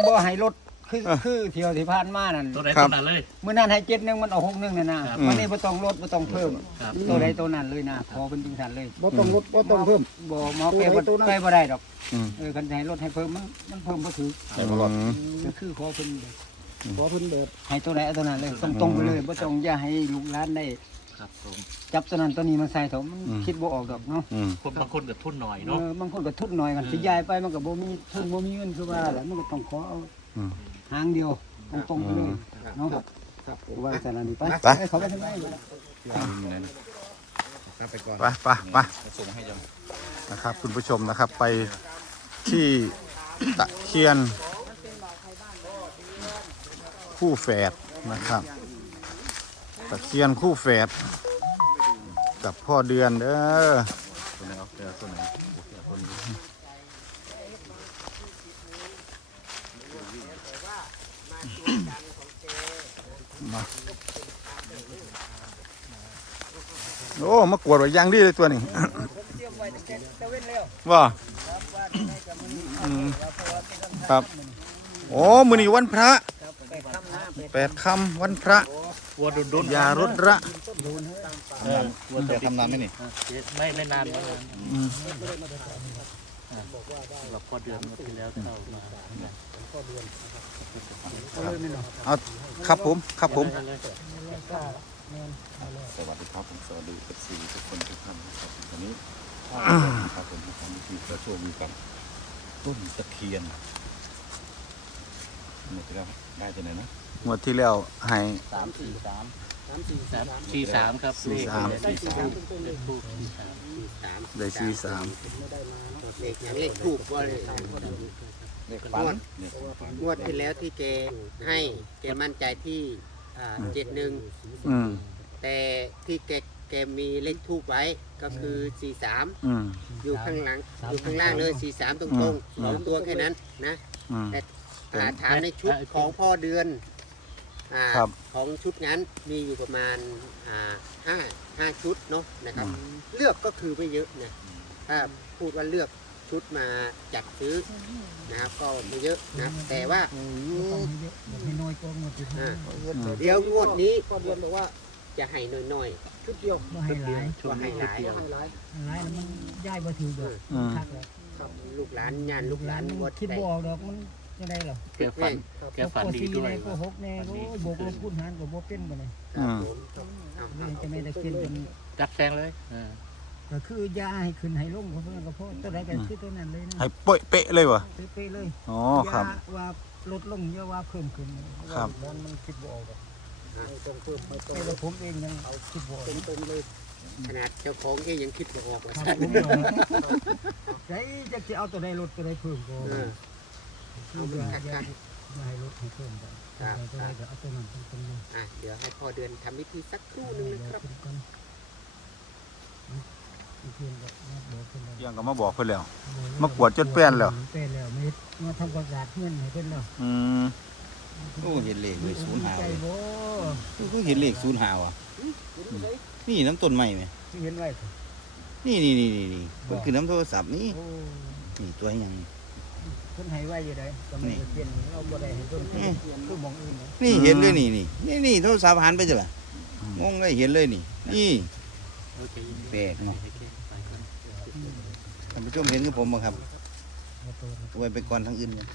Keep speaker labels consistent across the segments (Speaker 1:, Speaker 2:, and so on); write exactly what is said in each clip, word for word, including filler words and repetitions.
Speaker 1: บ่ให้รถคือคือเที่ยวที่ผ่านมานั่น
Speaker 2: ตัวใดตัวนั้นเลย
Speaker 1: มื้อนั้นให้เจ็ดหนึงมันเอาหกหนึงนั่นนะวันนี้บ่ต้องลดบ่ต้องเพิ่มตัวใดตัวนั้นเลยนะขอเป็นจริงซั่นเลย
Speaker 3: บ่ต้องลดบ่ต้องเพิ่ม
Speaker 1: บ่หมอแกบ่ไปบ่ได้ดอกเออคันให้ลดให้เพิ่มมันมันเพิ่มบ่ถือ
Speaker 4: ใส่บ่รอด
Speaker 1: ก็คือขอเพิ่น
Speaker 3: ขอเพิ่นแบบ
Speaker 1: ให้ตัวใดเอาตัวนั้นเลยตรงๆไปเลยบ่ต้องอย่าให้ลูกหลานได้
Speaker 2: ครับผม
Speaker 1: จับตัวนั้นตัวนี้มาใส่เถอะมันคิดบ่ออกดอกเนาะ
Speaker 2: คนบางคนกับทุนหน่อย
Speaker 1: เอ
Speaker 2: เนาะ
Speaker 1: อบางคนก็ทุนหน่อยกันสิย้ายไปมันก็บ่มีทุนบ่มีเงินคือว่าแหละมันก็ต้องขอเอาหางเดียวตรงๆไปเลยเนาะ
Speaker 3: ครับผม
Speaker 1: ว่าสารนี่ไป
Speaker 4: ไป
Speaker 1: เขาไปทางไหน
Speaker 4: ไปก่อน
Speaker 5: ไปไปไป
Speaker 4: ส่งให้ยัง
Speaker 5: นะครับคุณผู้ชมนะครับไปที่ตะเคียนคู่แฝดนะครับตะเคียนคู่แฝดกับพ่อเดือนเด้อ
Speaker 4: ตัวไหนเอาเจอตัวไหนโอเคตัวนี้
Speaker 5: มาโอ้มากวดไว้อยังดีเลยตัวนี้ ว่าอืมครับโอ้มือนี้วันพระแปดค่ำวันพระ
Speaker 2: วัวดุนดุน
Speaker 5: ยารถระ
Speaker 2: เออวัว
Speaker 4: จะ
Speaker 2: จะ
Speaker 4: ทำนานไหมนี่
Speaker 2: ไม่ไม่นานไม่นาน
Speaker 5: อืม
Speaker 2: เราพอเดือนที่แล้วเข้ามา
Speaker 5: เอาครับผมครับผม
Speaker 4: สวัสดีครับผมสวัสดีเอฟซีทุกคนทุกท่านนะครับวันนี้ครับผมทำพิธีกระโชคมีกับต้นตะเคียนหมดแล้วได้ตัวไหนนะ
Speaker 5: งวดที่แล้วให้
Speaker 2: สามสี่สามสามสี่สามสี่สามครับ
Speaker 5: สี่สาม
Speaker 2: สี่สามเลขทูปสี่สาม
Speaker 5: ได้สี่สาม
Speaker 6: เลขอย่างเลขถูกว่าเลย
Speaker 4: เลขฝันเลขฝัน
Speaker 6: งวดที่แล้วที่แกให้แกมั่นใจที่เจ็ดหนึ่ง
Speaker 5: อืม
Speaker 6: แต่ที่แกแกมีเลขทูบไว้ก็คือสี่สาม
Speaker 5: อืม
Speaker 6: อยู่ข้างหลังอยู่ข้างล่างเลยสี่สามตรงตรงๆสองตัวแค่นั้นนะ
Speaker 5: อืม
Speaker 6: แต่อ่าถามในชุดของพ่อเดือนอ่า
Speaker 5: ครับ
Speaker 6: ของชุดนั้นมีอยู่ประมาณอ่าห้าห้าชุดเนาะนะครับ เลือกก็คือไม่เยอะนะถ้าพูดว่าเลือกชุดมาจัดซื้อนะครับก็ไม่เยอะนะแต่ว่า
Speaker 1: ไม่น้อยกว่างวดที่
Speaker 6: อ่า
Speaker 5: อืม
Speaker 6: เดี๋ยวงวดนี้พ่อเดือนบอกว่าจะให้น้อย
Speaker 3: ชุดเดียว
Speaker 1: บ่ให้หลาย
Speaker 6: ๆว่าให้หลาย
Speaker 3: ให้หลาย
Speaker 1: หลายแล้วมันย้ายบ่ถือดอก
Speaker 5: อืม
Speaker 1: คักแล้ว
Speaker 6: ครับลูกหลานญาติลูกหลาน
Speaker 1: มัน
Speaker 6: วัด
Speaker 1: คิด
Speaker 6: ได้
Speaker 1: บ่ออกดอกมันยังไงหรอ
Speaker 2: แกฝันแกฝันดีด้วย
Speaker 1: ก็หกแน่โอ้ยบวกลบคูณหารก็บ่เป็นบ่เนี่ย
Speaker 6: ครับผมเอา
Speaker 1: นี่จะไม่ได้ขึ้นเป็น
Speaker 2: จัดแซงเลยเออ
Speaker 1: ก็คือยาให้ขึ้นให้ลงเพราะนั้นก็พอตัวใดก็คือตัวนั้นเลยนะ
Speaker 5: ให้เป๊ะเป๊ะเลยวะ
Speaker 1: เป๊ะๆเลย
Speaker 5: อ๋อครับ
Speaker 1: อย่าว่าลดลงอย่าว่าเพิ่มขึ้น
Speaker 5: ครับ
Speaker 1: มันมันคิดบ่ออกดอกแต่ว่าผมเองยังคิดบ่ออก
Speaker 3: เต็มๆเลย
Speaker 6: ขนาดเจ้าของเองยังคิดไม่ออกว่า
Speaker 1: ครับ
Speaker 6: ใช่
Speaker 1: ผมใจจะสิเอาตัวใดลดตัวใดเพิ่มก็
Speaker 6: เออ
Speaker 1: คืออย่าอย่าอย่าให้ลดให้เพิ่มกันตัวใดก็เอาตัวนั้นตรงๆเลย
Speaker 6: อ่ะเดี๋ยวให้พ่อเดือนทำพิธีสักครู่หนึงนะครับ
Speaker 5: ยังก็มาบอกเพิ่นแล้ว มากวดจนเปื้อนแล้ว
Speaker 1: เปื้อนแล้วไม่มาทำความสะอาดเพื่อนให้เพิ่นแล้ว
Speaker 5: อืม
Speaker 4: โอ้เห็นเลขเลยศูนย์หา
Speaker 1: ใจ
Speaker 4: เลย
Speaker 1: บ่
Speaker 4: ก็เห็นเลขศูนย์หาว่ะนี่น้ำต้นใหม่ไหม
Speaker 1: ที่เห็นไว้เถอะ
Speaker 4: นี่นี่นี่นี่นี่มันคือน้ำโทรศัพท์นี่
Speaker 1: โอ้
Speaker 4: นี่ตัวยัง
Speaker 1: เพิ่นให้ไว้อยู่ไดก็ไม่ได้เขียนเราบ่ได้ให้เพิ่นเขียนคือหมองอื่นนะ
Speaker 4: นี่เห็นเลยนี่นี่นี่นี่โทรศัพท์หันไปจ้ะล่ะงงเลยเห็นเลยนี่นี่
Speaker 2: โอเค
Speaker 4: แปลกเนาะท่านผู้ชมเห็นกับผมบ่ครับ
Speaker 1: เอาตัวนั้น
Speaker 4: เอาไว้ไปก่อนทางอื่นกัน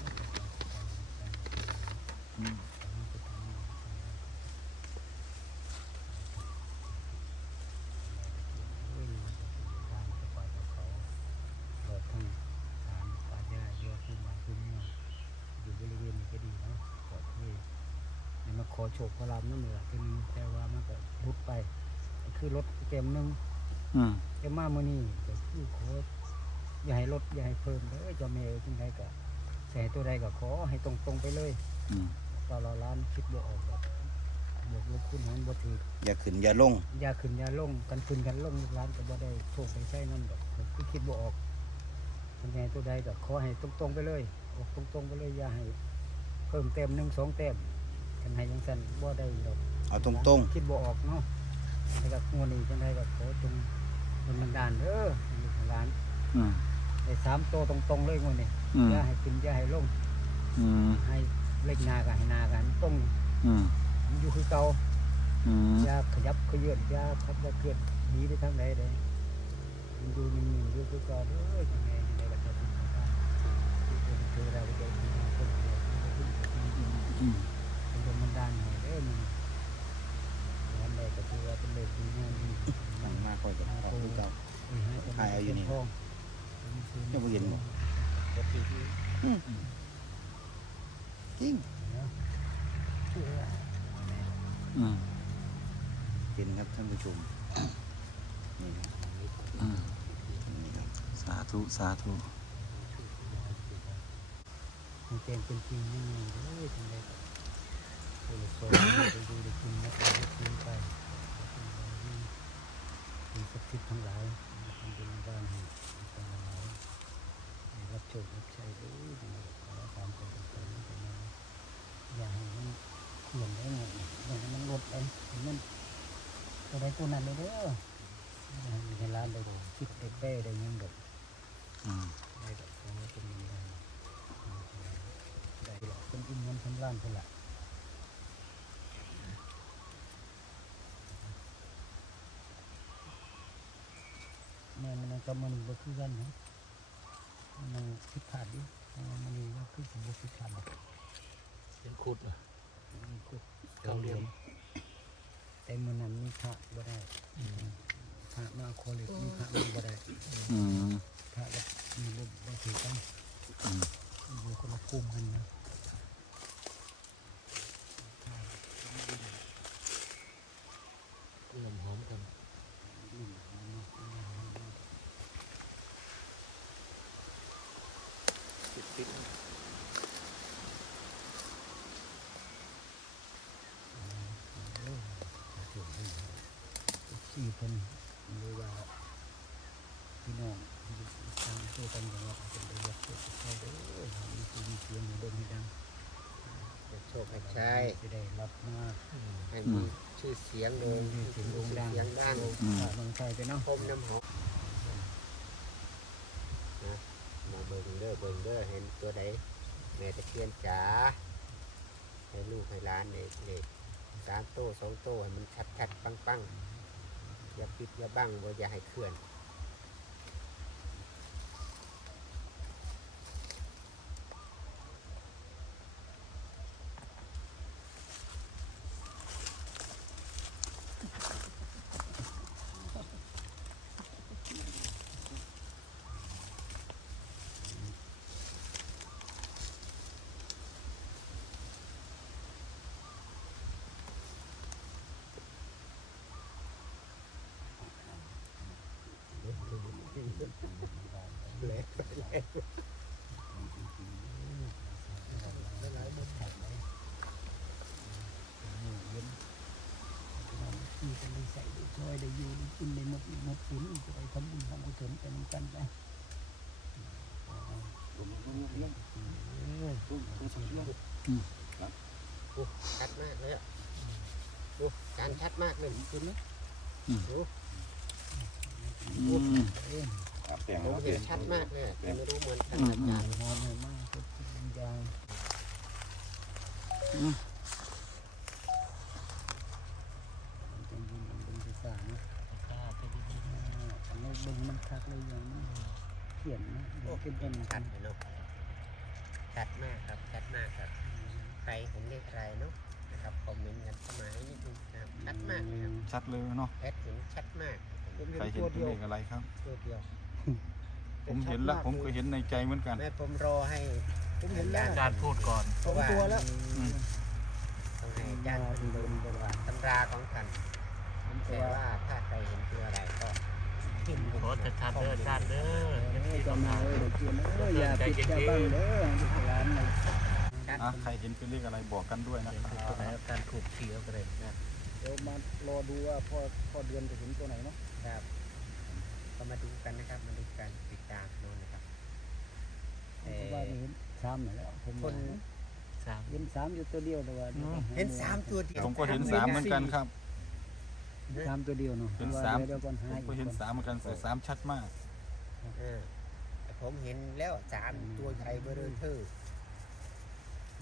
Speaker 1: โดดทั้งสามป่าหญ้าเยอะขึ้นมาขึ้นมาอยู่บริเวณนี้ก็ดีเนาะขอที่นี่มาขอโชคขอลาบนั่นแหละทีนี้แต่ว่ามันก็รุดไปคือรถเต็มหนึง
Speaker 5: อืม
Speaker 1: จะมามื้อนี้ก็คือขออย่าให้ลดอย่าให้เพิ่มเด้อเจ้าแม่จังไดก็ใส่ตัวใดก็ขอให้ตรงๆไปเลย
Speaker 5: อืม
Speaker 1: ต่อเราล้านคิดบ่ออกแบบบวกลบคูณหารบ่ถือ
Speaker 4: อย่าขึ้นอย่าลง
Speaker 1: อย่าขึ้นอย่าลงกันขึ้นกันลงลูกหลานก็บ่ได้โชคได้ใช้นั่นดอกคือคิดบ่ออกจังไดตัวใดก็ขอให้ตรงๆไปเลยออกตรงๆไปเลยอย่าให้เพิ่มเต็มหนึ่งสองแต้มกันให้จังซั่นบ่ได้ดอก
Speaker 4: เอาตรง
Speaker 1: คิดบ่ออกเนาะแล้วก็งวดนี้จังไดก็ขอจงดลบันดาลเด้อลูกหลาน
Speaker 5: อืม
Speaker 1: ไอ้สามตัวตรงๆเลยงวดนี้
Speaker 5: อืม
Speaker 1: อย่าให้ขึ้นอย่าให้ลง
Speaker 5: อืม
Speaker 1: ให้เล็กนากันให้นากันต้อง
Speaker 5: อืม
Speaker 1: อยู่คือเก่า
Speaker 5: อืม
Speaker 1: อย่าขยับขยื่นอย่าทับอย่าเคลื่อนหนีไปทางใดเลยมันอยู่นิ่งๆอยู่คือเก่าเด้อจังไงจังไดก็จะเป็นไปได้ที่เป็นคือเราจะมีคนเดียวที่จะขึ้นไปที่ดิน
Speaker 5: อืม
Speaker 1: เป็นลมมันดานให้เด้อมันวันใดก็คือว่าเป็นเลิกดีงานดี
Speaker 3: นั่งมากค่อยจะขอผู้เจ้า ถ่ายเอาอยู่นี่ เจ้าบ่เห็นบ่
Speaker 1: ปกติที่
Speaker 3: จริง
Speaker 5: อืม
Speaker 3: เป็นครับท่านผู้ชมนี่ครับ
Speaker 5: อืม
Speaker 3: นี่ครับ
Speaker 5: สาธุสาธุ
Speaker 1: มันแจ้งเป็นจริงนี่เด้อจังไดก็ผู้ละโซนไปดูได้กินแล้วก็ได้กินไปสิ่งศักดิ์สิทธิ์ทั้งหลายทำเป็นบ้านให้ทั้งหลายให้รับโชครับชัยเด้อจังไดขอตามความตั้งใจนี้ไปนะอย่าให้มันเขียนได้หมดอย่าให้มันลดไปให้มันตัวใดตัวนั้นเลยเด้ออย่าให้มันให้ร้านได้คิดได้แป้ได้ยังแบบ
Speaker 5: อืม
Speaker 1: ได้แบบขอให้เป็นเงินได้ได้หรอกเป็นอิ่มเงินพันล้านคนละแม่มันก็มันบ่คือกันนะมันผิดพลาดดิมันนี่ก็คือสมบูรณ์ผิดพลาดหรอก
Speaker 2: เป็นขุดเหรอ
Speaker 1: มันคือ
Speaker 2: เก้าเหลี่ยม
Speaker 1: แต่มือนั้นมีพระบ่ได้พระมาโคเล็กมีพระมันบ่ได้
Speaker 5: อืม
Speaker 1: พระก็มีรูปบ่ถือกัน
Speaker 5: อืม
Speaker 1: อยู่คนละภูมิกันนะ
Speaker 2: เริ่มหอมกันติดติด
Speaker 1: สี่คนหรือว่าพี่น้องทางช่วยกันอย่างว่าเป็นระยะเกิดใช่เด้อมีคือมีเสียงมีดนมีดัง
Speaker 6: จะโชคให้ใช้
Speaker 1: จะได้รับมาก
Speaker 6: ให้มีชื่อเสียงโดย
Speaker 1: มีเสียงโด่งดัง
Speaker 6: เสียงดัง
Speaker 1: เมืองไทยไปเนาะ
Speaker 6: พมน้ำหอมนะมาเบิ่งเด้อเบิ่งเด้อเห็นตัวใดแม่ตะเคียนจ๋าให้ลูกให้หลานเด็กเด็กสามโต้สองโต้ให้มันชัดชัดปังปังอย่าปิดอย่าบังบ่อย่าให้เคลื่อนเล็กไปเล็ก
Speaker 1: ที่จะได้ใส่ได้ช่วยได้อยู่ได้กินได้หมดหมดสินจะได้ทำบุญทำกุศลไปนำกันไป
Speaker 6: ชัดมากเลยอ่ะดูการชัดมากเลยคุณนะดู
Speaker 5: อืม
Speaker 3: อาบแต่ง
Speaker 6: ผม
Speaker 3: แล้ว
Speaker 6: เห็
Speaker 3: เปลี่
Speaker 6: น
Speaker 3: ยน
Speaker 6: ชัดมากเลยอะแต่ไม่รู้เหมือนกัน
Speaker 5: อืม
Speaker 6: อาจารย์
Speaker 1: นอนเลยมากก็กินยาเป็นบุญเป็นภาษาเนาะ
Speaker 2: ข้าไปดี
Speaker 1: อันนี้เบิ่งมันคักเลยอย่างนี้เขียนนะ
Speaker 6: โอ้
Speaker 1: เป็นเป็น
Speaker 6: ชัดเลยเนาะชัดมากครับชัดมากครับใครเห็นเลขอะไรเนาะนะครับคอมเมนต์กันเข้ามาให้นิดนึงนะครับชัดมากเลยครับ
Speaker 5: ชัดเลยเนาะ
Speaker 6: แอดเห็นชัดมาก
Speaker 1: ผมเห็น
Speaker 5: ใครเห็น
Speaker 1: ตัว
Speaker 5: เป็น
Speaker 1: เดียว
Speaker 5: เลขอะไรครับ
Speaker 6: ตัวเดียว
Speaker 5: ผมเห็นแล้วผมก็เห็นในใจเหมือนกัน
Speaker 6: แม่ผมรอให้
Speaker 1: ผมเห็นแล้ว
Speaker 2: การพูดก่อน
Speaker 1: สองตัวแล้ว
Speaker 5: อืม
Speaker 6: ต้องให้อาจารย์
Speaker 1: ที่โดนโบราณ
Speaker 6: ตำราของท่านแต่ว่าถ้าใครเห็นตัวอะไรก็พิมพ์
Speaker 2: ขอจะชัดเด้อชัดเด้อ
Speaker 1: จะมาเลยเขียนเอออย่าปิดอย่าบังเด้อลูกหลานนะ
Speaker 6: ชัด
Speaker 5: อ่ะใครเห็นเป็นเลขอะไรบอกกันด้วยนะ
Speaker 2: เห็น
Speaker 5: ค
Speaker 2: เป็นตัวไหน
Speaker 5: รับ
Speaker 2: การถูกเฉียวไปเลยนะ
Speaker 1: เดี๋ยวมารอดูว่าพ่อพ่อเดือนจะเห็นตัวไหนเนาะ
Speaker 6: ครับก็มาดูกันนะครับมาดูกันติดตามนู่นนะครับ
Speaker 1: เพราะว่าเห็นสามแล้วผม
Speaker 6: คน
Speaker 2: สาม
Speaker 1: เห็นสามอยู่ตัวเดียวแต่ว่า
Speaker 6: เห็นสามตัวเดียว
Speaker 5: ผมก็เห็นสามเหมือนกันครับ
Speaker 1: สามตัวเดียวเนาะ
Speaker 5: เห็นสาม
Speaker 1: เดี๋ยวก่อน
Speaker 5: ผ
Speaker 1: หาม
Speaker 5: ก็เห็นสามเหมือนกันแต่สามชัดมาก
Speaker 6: เออแต่ผมเห็นแล้วสามตัวใหญ่เบอร์เรอเทอร์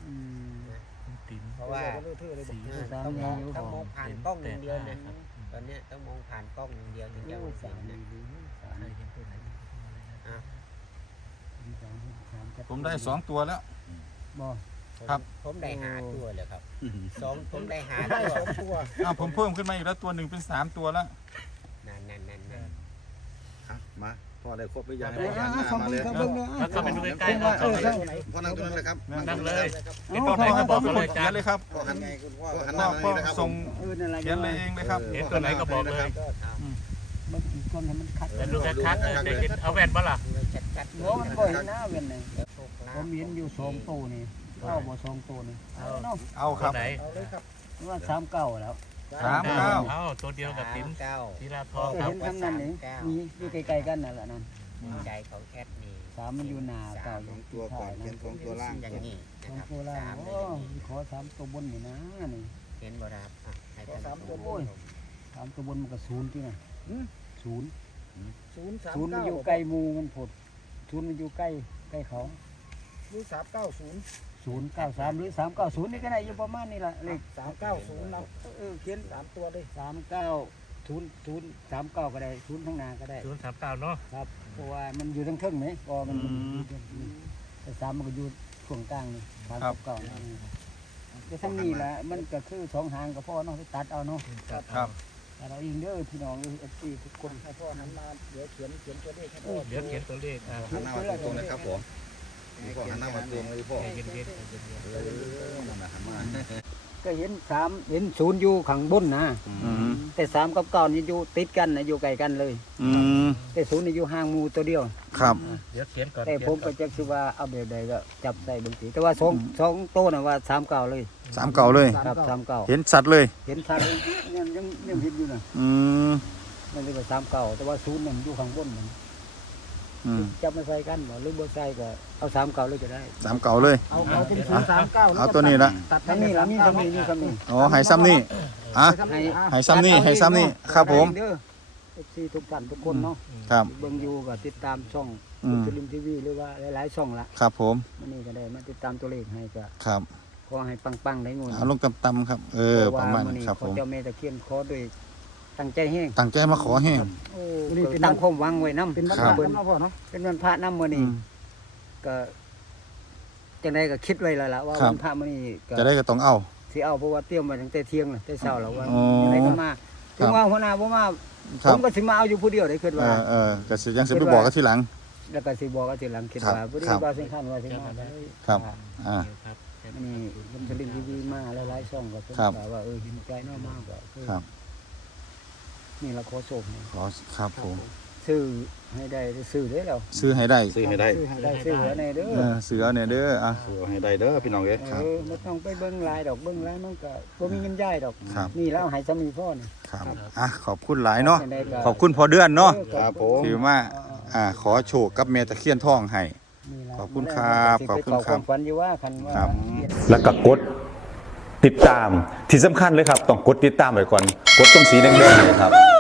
Speaker 1: อืม
Speaker 2: คุณติ๋ม
Speaker 6: เพราะว่า
Speaker 2: สี
Speaker 6: อ่าต้องมองต้องมองผ่านกล้องอย่างเดียวนะตอนเนี้ยต้องมองผ่านกล้องอย่างเดียวถึงจะมอง
Speaker 1: สา
Speaker 6: เห็น
Speaker 1: ม
Speaker 6: นะ
Speaker 1: สาม
Speaker 2: ใครเห็นตัวไหนตัวอะไรนะ
Speaker 6: อ่ะ
Speaker 1: สามสาม
Speaker 5: ผมได้สองตัวแล้ว
Speaker 1: บ่
Speaker 6: ผม
Speaker 5: ครับ
Speaker 6: ผมได้หาตัวเลยครับสองผมได้หา
Speaker 1: ได้
Speaker 6: ตัว
Speaker 1: สองตัว
Speaker 5: อ้าวผมเพิ่มขึ้นมาอีกแล้วตัวหนึ่งเป็นสามตัวแล้ว
Speaker 6: นั่นนั่นนั่นนั่น
Speaker 3: อ่ะมาพ่อได้ครบหรือยัง
Speaker 1: เออ
Speaker 3: หันหน้า
Speaker 1: ฟัง
Speaker 3: มา
Speaker 1: เบิ่
Speaker 3: เลย
Speaker 1: งฟังเบิ่งเนาะ
Speaker 2: แล้วก็ไปดูใกล้ๆ
Speaker 1: ว่า
Speaker 2: ว่า
Speaker 1: เอ
Speaker 2: เขา
Speaker 1: อ
Speaker 2: ไหน
Speaker 1: ใช่
Speaker 3: พ่อนั่งตรงนั้นเลยครับ
Speaker 2: นั่งเลย
Speaker 5: เห็นตัวไหนก็บอกเป็นคนเขียนเลยครับ
Speaker 3: พ่อหัน
Speaker 6: ไงคุณพ่อ
Speaker 3: พ่อหันห
Speaker 5: พ่อ
Speaker 3: น้ามา
Speaker 5: พ่อ
Speaker 3: เลยนะครับ
Speaker 5: ส่ง
Speaker 1: เออนั่นแหละ
Speaker 5: เขียนเลยเองเลยครับ
Speaker 2: เห็นตัวไหนก็บอกเลย
Speaker 6: ก็เอา
Speaker 1: เบิ่งอีกคนให้มันคัด
Speaker 2: แต่ดูคักๆเออแต่เห็นเอาแว่นปะล่ะ
Speaker 6: เลยชัดๆ
Speaker 1: โอ้มันบ่เห็นหน้าเว้นเลย
Speaker 6: เดี๋ยวโชคลา
Speaker 1: ผ
Speaker 6: ภ
Speaker 1: มเห็นอยู่สองตัวนี่เอาบ่สองตัวนี่เอาเนาะ
Speaker 5: เอาค
Speaker 2: ตั
Speaker 5: รั
Speaker 2: ว
Speaker 5: บ
Speaker 2: ไหน
Speaker 1: ว่าสามเก้าแล้ว
Speaker 5: สามเก้า
Speaker 2: เอาตัวเดียวกับติ๋ม
Speaker 6: เก้า
Speaker 2: ทีลาท
Speaker 1: เอ
Speaker 2: อง
Speaker 1: อ
Speaker 2: ครับ
Speaker 1: เห็นทั้งนั้นนี่มีอยู่ใกล้ๆกันนั่นแหละนั่น
Speaker 6: ใจของแอดนี่
Speaker 1: สามมันอยู่หน้าเก้า
Speaker 3: สองตัวก่อนเขียนสองตัวล่าง
Speaker 6: อย่าง
Speaker 3: ก่อน
Speaker 6: นี้
Speaker 1: ส
Speaker 6: นะ
Speaker 1: อง
Speaker 6: ครับ
Speaker 1: ตัวล่าง
Speaker 6: สามเล
Speaker 1: โอ้
Speaker 6: ย
Speaker 1: ขอสามตัวบนนี่นะนี่
Speaker 6: เห็นบ่ครับอ่ะให้ท่าน
Speaker 1: สามตัวบน สามตัวบนมันก็ศูนย์ที่น่ะศูนย์
Speaker 7: ศูนย์สาม
Speaker 1: ศูนย์มัน
Speaker 7: เก้า
Speaker 1: อยู่ใกล้หมูมันผดศูนย์มันอยู่ใกล้ใกล้เขา
Speaker 7: หรือสามเก้าศูนย์
Speaker 1: ศูนย์เก้าสามหรือสามเก้าศูนย์นี่ก็ได้อยู่ประมาณนี้แหละเลข
Speaker 7: สามเก้าศูนย์เรา
Speaker 1: เออเขียน
Speaker 7: สามตัวเลย
Speaker 1: สามเก้าศูนย์ศูนย์สามเก้าก็ได้ศูนย์ข้างหน้าก็ได้
Speaker 2: ศูนย์สามเก้าเนาะ
Speaker 1: ครับเพราะว่ามันอยู่ทั้งครึ่งไหมก็มันมันแต่สามมันก็อยู่ช่วงกลางนี่สามกับเก้านี่แต่ทั้งนี้แหละมันก็คือสองหางกับพ่อเนาะไปตัดเอาเนาะ
Speaker 5: ครับ
Speaker 1: แต่เราเองเด้อพี่น้องเอฟซีทุกคน
Speaker 7: ให้พ่อหันมาเดี๋ยวเขียนเขียนตัวเลขให้
Speaker 1: เอ
Speaker 7: พ่อ
Speaker 1: อ
Speaker 2: เดี๋ยวเขียนตัวเลขอ่ะ
Speaker 3: หันหน้ามาตรงๆนะครับผมพ่อหันหน้ามาตรงเลยพ่อ
Speaker 2: ใจเย็นๆใจเย็น
Speaker 3: เออนั่นน่ะหันมา
Speaker 1: ก็เห็นสามเห็นศูนย์อยู่ข้างบนนะ
Speaker 5: อืม
Speaker 1: แต่สามกับเก้านี่อยู่ติดกันนะอยู่ไกลกันเลย
Speaker 5: อืม
Speaker 1: แต่ศูนย์นี่อยู่ห่างหมูตัวเดียว
Speaker 5: ครับ
Speaker 2: ๆเดี๋ยวเขียนก่อน
Speaker 1: แต่ผมก็จะคิดว่าเอาแบบใดก็จับใส่บางทีแต่ว่าสองสองโตวน่ะว่าสามเก้าเลย
Speaker 5: สามเก่าเลย
Speaker 1: ครับสามเก้า
Speaker 5: เห็นสัตว์เลย
Speaker 1: เห็นชัดเลยยังยังยังเห็นอยู่นะ
Speaker 5: อืม
Speaker 1: มันเรียกว่าสามเก้าแต่ว่าศูนย์นั่นอยู่ข้างบนนั่น
Speaker 5: อืม
Speaker 1: จับมาใส่กันบ่หรือบ่ใส่ก็เอาสามเก้าเลยก็ได้
Speaker 5: สามเก่าเลย
Speaker 7: เอาเอาเป็นศูนย์สามเก้า
Speaker 5: เอาตัวนี้ละ
Speaker 7: ตัด
Speaker 1: ทั้งนี้ละมีทั้งนี้มีทั้งนี้
Speaker 5: อ๋อให้ซ้ำนี่อ่ะ
Speaker 1: ให้
Speaker 5: ให้ซ้ำนี่ให้ซ้ำนี่ครับผม
Speaker 1: เด้อเอฟซีทุกท่านทุกคนเนาะ
Speaker 5: ครับ
Speaker 1: เบิ่งอยู่ก็ติดตามช่อง
Speaker 5: อืม
Speaker 1: จุลินทีวีหรือว่าหลายๆช่องละ
Speaker 5: ครับผม
Speaker 1: วันนี้ก็ได้มาติดตามตัวเลขให้ก็
Speaker 5: ครับ
Speaker 1: ขอให้ปังๆได้เงิน
Speaker 5: เอาลงต่ำๆครับ เออ ประมาณนั้นครับ
Speaker 1: ข
Speaker 5: ผ
Speaker 1: อ
Speaker 5: ม
Speaker 1: เจ้าแม่ตะเคียนขอด้วยตั้งใจแห้ง
Speaker 5: ตั้งใจมาขอแห้ง
Speaker 1: โอ้ก็ตั้งความหวังไว้นำ
Speaker 7: เป็นวัน
Speaker 5: ครั
Speaker 7: พ
Speaker 5: บ
Speaker 7: ระนะพ่อเนาะ
Speaker 1: เป็นวันพระนำมื้อ
Speaker 5: อื
Speaker 1: นี้
Speaker 5: ม
Speaker 1: ก็จังไดก็คิดไว้แล้วล่ะว่า
Speaker 5: ครับ
Speaker 1: วันพระมื้อนี้ก็
Speaker 5: จะได้ก็ต้องเอา
Speaker 1: สิเอาเพราะว่าเตรียมไว้ตั้งแต่เที่ยงแล้วแต่เช้าแล้วว่า
Speaker 5: อ๋อ
Speaker 1: จังไดก็มาถึงว่าหัวหน้าบ่มา
Speaker 5: ค
Speaker 1: ผ
Speaker 5: รับ
Speaker 1: มก็สิมาเอาอยู่ผู้เดียวได้คิด
Speaker 5: เอ
Speaker 1: ว่า
Speaker 5: อเออก็สิยังสิไปบอกกันทีหลัง
Speaker 1: แล้วก็สิบอกกันทีหลังคิด
Speaker 5: ครับ
Speaker 1: ว่าบ่ได้
Speaker 5: ครับ
Speaker 1: ว่าสิคันว่าสิมาได้
Speaker 5: ครับ อ่า
Speaker 2: ครับ
Speaker 1: อันนี้ผมจะเล่นทีวีมาหลายๆช่องก็เพิ่น
Speaker 5: ครับ
Speaker 1: ว่าว่าเออเห็นใจน้อยมากก็คือ
Speaker 5: ครับ
Speaker 1: นี่ละขอโชคนี่
Speaker 5: ขอครับผม
Speaker 1: ซื้อให้ได้ซื้อได้แล้ว
Speaker 5: ซื้อให้ได้
Speaker 3: ซื้อให้ได้
Speaker 1: ซื้อให้ได้ซื้อให้ได้เด้อ
Speaker 5: เออซื้อเอาเนี่ยเด้ออ่ะ
Speaker 3: ซื้อให้ได้เด้อพี่น้องเอ้ย
Speaker 5: ครับ
Speaker 1: เออไม่ต้องไปเบิ่งลายดอกเบิ่งลายมันก็บ่มีเงินจ่ายดอก
Speaker 5: ครับ
Speaker 1: นี่แล้วให้สามีพ่อนี่
Speaker 5: ครับอ่ะขอบคุณหลายเนาะ
Speaker 1: จังใดก็
Speaker 5: ขอบคุณพอเดือนเนาะ
Speaker 1: ออ
Speaker 3: ครับผม
Speaker 5: ถือว่าอ่าขอโชคกับเมตะเคียนทองให้
Speaker 1: นี่ล่ะ
Speaker 5: ขอบคุณครับขอบคุณครับ
Speaker 1: สิไปเข้าความฝันอยู่ว่าคันว่า
Speaker 5: ครับ
Speaker 8: แล้วก็กดติดตามที่สำคัญเลยครับ ต้องกดติดตามไว้ก่อน กดตรงสีแดงๆเนยครับ